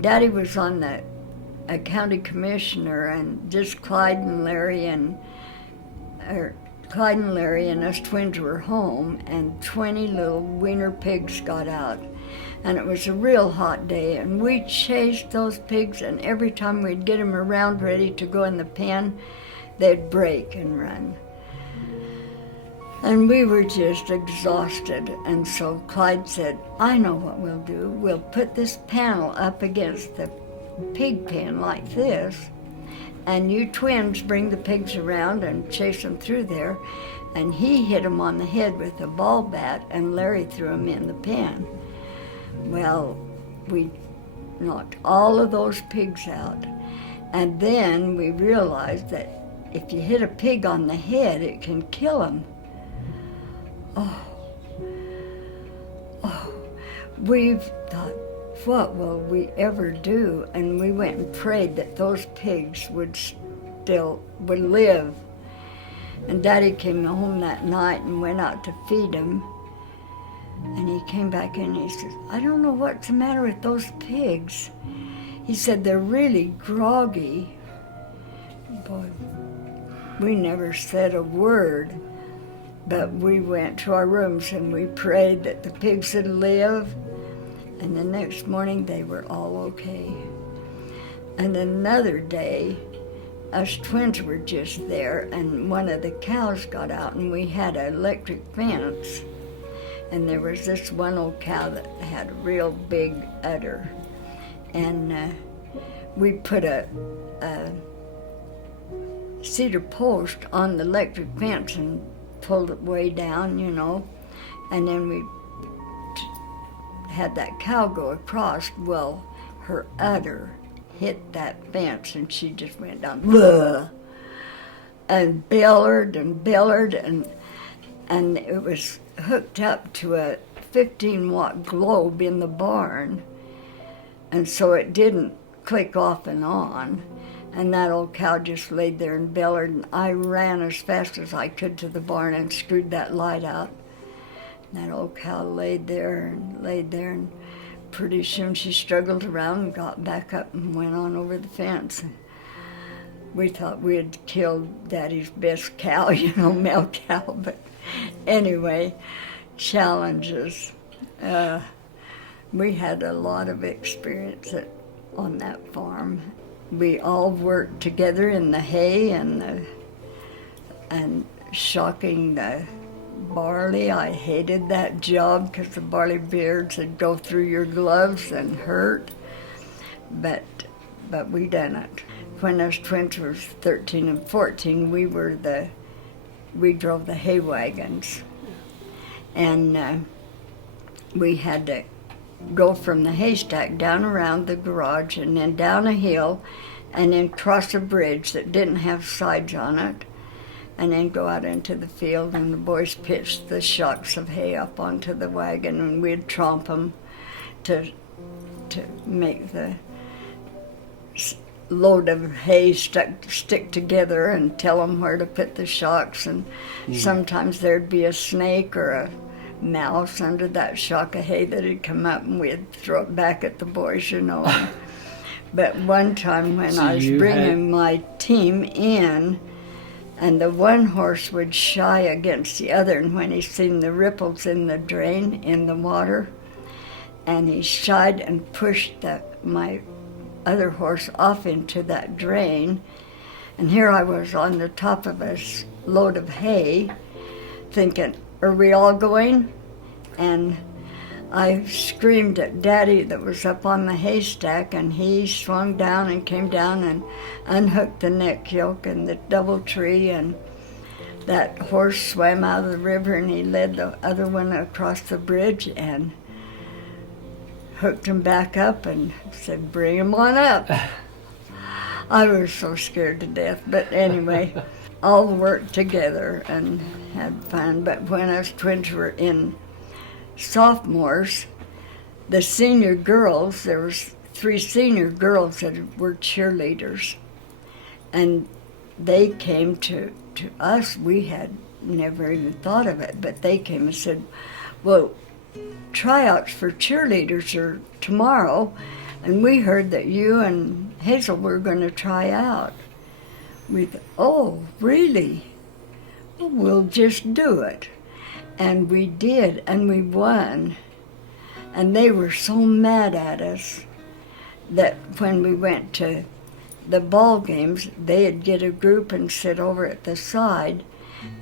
Daddy was on a county commissioner, and just Clyde and Larry and us twins were home, and 20 little wiener pigs got out. And it was a real hot day, and we chased those pigs, and every time we'd get them around ready to go in the pen, they'd break and run. And we were just exhausted, and so Clyde said, I know what we'll do. We'll put this panel up against the pig pen like this, and you twins bring the pigs around and chase them through there. And he hit them on the head with a ball bat, and Larry threw them in the pen. Well, we knocked all of those pigs out. And then we realized that if you hit a pig on the head, it can kill him. We've thought, what will we ever do? And we went and prayed that those pigs would live. And Daddy came home that night and went out to feed them. And he came back in and he said, I don't know what's the matter with those pigs. He said, they're really groggy. Boy, we never said a word, but we went to our rooms and we prayed that the pigs would live. And the next morning they were all okay. And another day, us twins were just there, and one of the cows got out, and we had an electric fence. And there was this one old cow that had a real big udder. And we put a cedar post on the electric fence and pulled it way down, and then we had that cow go across. Well, her udder hit that fence and she just went down, bleh, and bellowed, and it was hooked up to a 15-watt globe in the barn, and so it didn't click off and on. And that old cow just laid there and bellowed, and I ran as fast as I could to the barn and screwed that light out. And that old cow laid there, and pretty soon she struggled around and got back up and went on over the fence. And we thought we had killed Daddy's best cow, male cow, but anyway, challenges. We had a lot of experience on that farm. We all worked together in the hay and shocking the barley. I hated that job because the barley beards would go through your gloves and hurt, but we done it. When us twins were 13 and 14, we drove the hay wagons, and we had to go from the haystack down around the garage and then down a hill and then cross a bridge that didn't have sides on it, and then go out into the field, and the boys pitched the shocks of hay up onto the wagon, and we'd tromp them to make the load of hay stick together and tell them where to put the shocks. And sometimes there'd be a snake or a mouse under that shock of hay that'd come up, and we'd throw it back at the boys, But one time when I was bringing my team in, and the one horse would shy against the other, and when he seen the ripples in the drain in the water, and he shied and pushed my other horse off into that drain, and here I was on the top of a load of hay thinking, are we all going? And I screamed at Daddy that was up on the haystack, and he swung down and came down and unhooked the neck yoke and the double tree, and that horse swam out of the river, and he led the other one across the bridge and hooked him back up and said, bring him on up. I was so scared to death, but anyway, all worked together and had fun. But when us twins were in sophomores, the senior girls, there was 3 senior girls that were cheerleaders, and they came to us. We had never even thought of it, but they came and said, well, tryouts for cheerleaders are tomorrow, and we heard that you and Hazel were going to try out. We thought, oh, really? Well, we'll just do it. And we did, and we won. And they were so mad at us that when we went to the ball games, they'd get a group and sit over at the side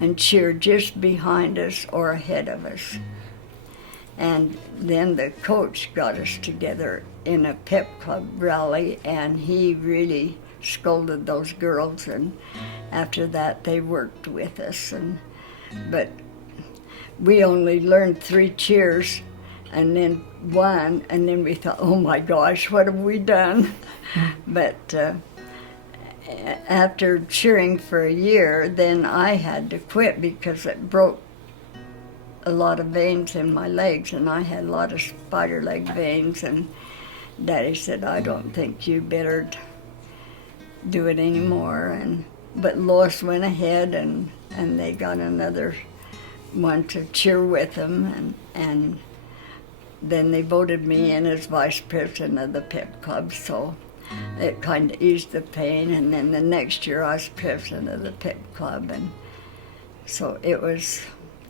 and cheer just behind us or ahead of us. And then the coach got us together in a pep club rally, and he really scolded those girls, and after that they worked with us. But we only learned 3 cheers and then one, and then we thought, oh my gosh, what have we done? But after cheering for a year, then I had to quit because it broke a lot of veins in my legs, and I had a lot of spider leg veins, and Daddy said, I don't think you better do it anymore. But Lois went ahead, and they got another one to cheer with them, and then they voted me in as vice president of the pep club, so it kind of eased the pain. And then the next year I was president of the pep club, and so it was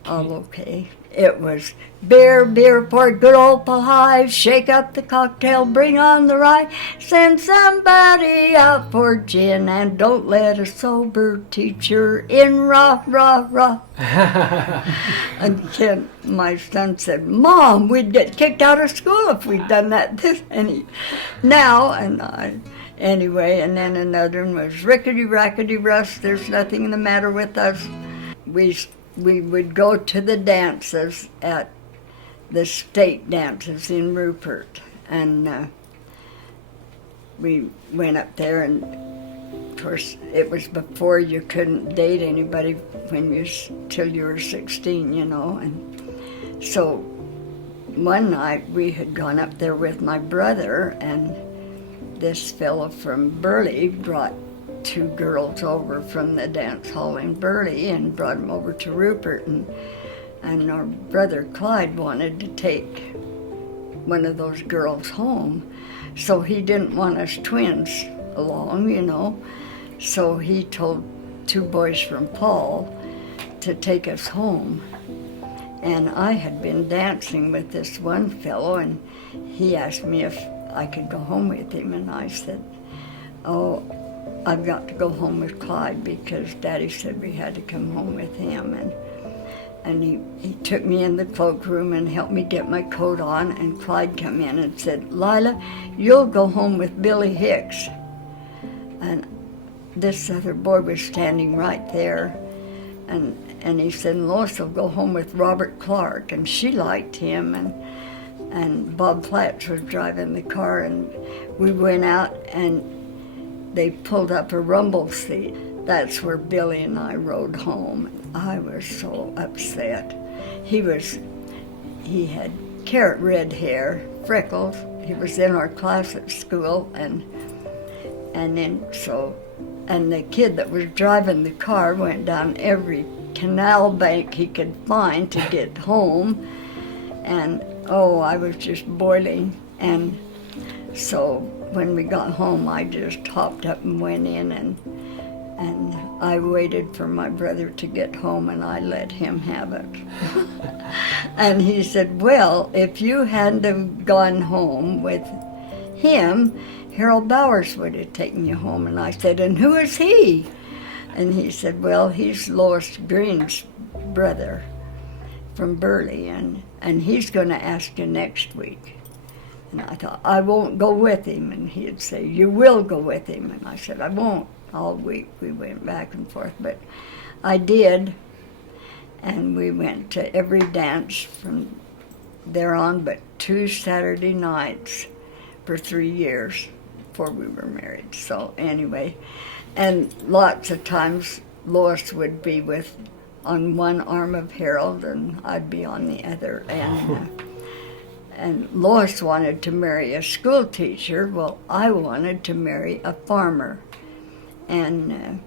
all okay. It was beer for good old Pahai, shake up the cocktail, bring on the rye, send somebody out for gin, and don't let a sober teacher in, rah, rah, rah. And Ken, my son, said, Mom, we'd get kicked out of school if we'd done that. Anyway, and then another one was rickety, rackety, Russ, there's nothing the matter with us. We would go to the dances at the state dances in Rupert, and we went up there, and of course it was before you couldn't date anybody till you were 16, and so one night we had gone up there with my brother, and this fellow from Burley brought 2 girls over from the dance hall in Burley and brought them over to Rupert, and our brother Clyde wanted to take one of those girls home, so he didn't want us twins along, so he told 2 boys from Paul to take us home. And I had been dancing with this one fellow, and he asked me if I could go home with him, and I said, oh, I've got to go home with Clyde because Daddy said we had to come home with him. And he took me in the cloakroom and helped me get my coat on, and Clyde come in and said, Lila, you'll go home with Billy Hicks. And this other boy was standing right there, and he said, Lois will go home with Robert Clark, and she liked him, and Bob Platts was driving the car, and we went out, and they pulled up a rumble seat. That's where Billy and I rode home. I was so upset. He had carrot red hair, freckles. He was in our class at school, and the kid that was driving the car went down every canal bank he could find to get home, and I was just boiling. And so when we got home, I just hopped up and went in, and I waited for my brother to get home, and I let him have it. And he said, well, if you hadn't have gone home with him, Harold Bowers would have taken you home. And I said, and who is he? And he said, well, he's Lois Green's brother from Burley, and he's going to ask you next week. And I thought, I won't go with him. And he'd say, you will go with him. And I said, I won't. All week we went back and forth. But I did. And we went to every dance from there on, but 2 Saturday nights for 3 years before we were married. So anyway, and lots of times Lois would be on one arm of Harold, and I'd be on the other. And Lois wanted to marry a school teacher. Well, I wanted to marry a farmer. And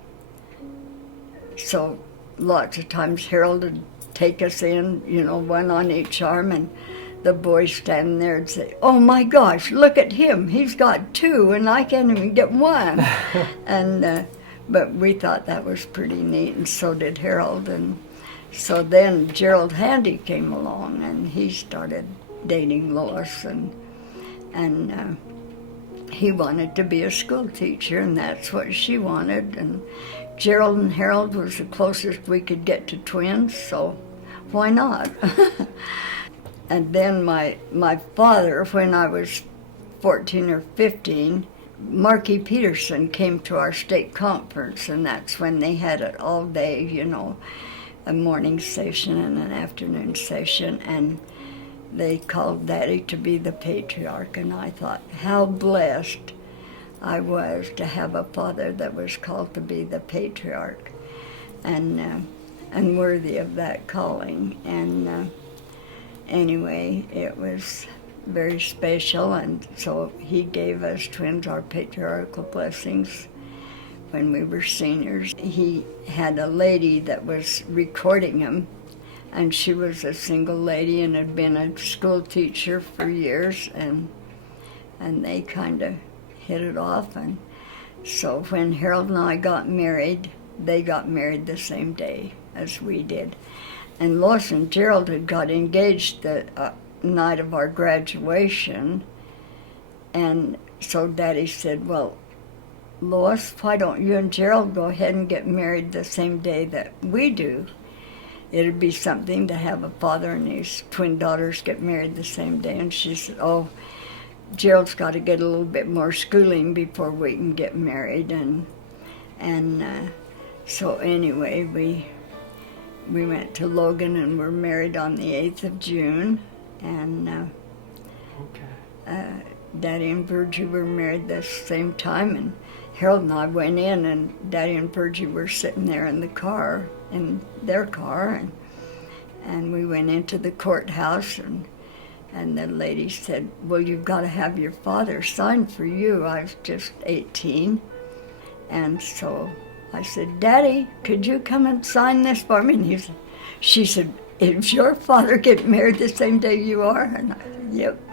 so lots of times Harold would take us in, one on each arm, and the boys standing there would say, "Oh my gosh, look at him! He's got 2, and I can't even get 1." And but we thought that was pretty neat, and so did Harold. And so then Gerald Handy came along, and he started dating Lois, and he wanted to be a school teacher, and that's what she wanted. And Gerald and Harold was the closest we could get to twins, so why not? And then my father, when I was 14 or 15, Marky Peterson came to our state conference, and that's when they had it all day, you know, a morning session and an afternoon session, and they called Daddy to be the patriarch, and I thought how blessed I was to have a father that was called to be the patriarch, and worthy of that calling. And anyway, it was very special, and so he gave us twins our patriarchal blessings when we were seniors. He had a lady that was recording him, and she was a single lady and had been a school teacher for years, and they kind of hit it off. And so when Harold and I got married, they got married the same day as we did. And Lois and Gerald had got engaged the night of our graduation, and so Daddy said, "Well, Lois, why don't you and Gerald go ahead and get married the same day that we do? It'd be something to have a father and his twin daughters get married the same day." And she said, "Oh, Gerald's got to get a little bit more schooling before we can get married." And so anyway, we went to Logan and were married on the 8th of June. And Daddy and Virgie were married the same time, and Harold and I went in, and Daddy and Virgie were sitting there in the car, in their car, and we went into the courthouse, and the lady said, "Well, you've got to have your father sign for you." I was just 18, and so I said, "Daddy, could you come and sign this for me?" And she said, "Is your father getting married the same day you are?" And I said, "Yep."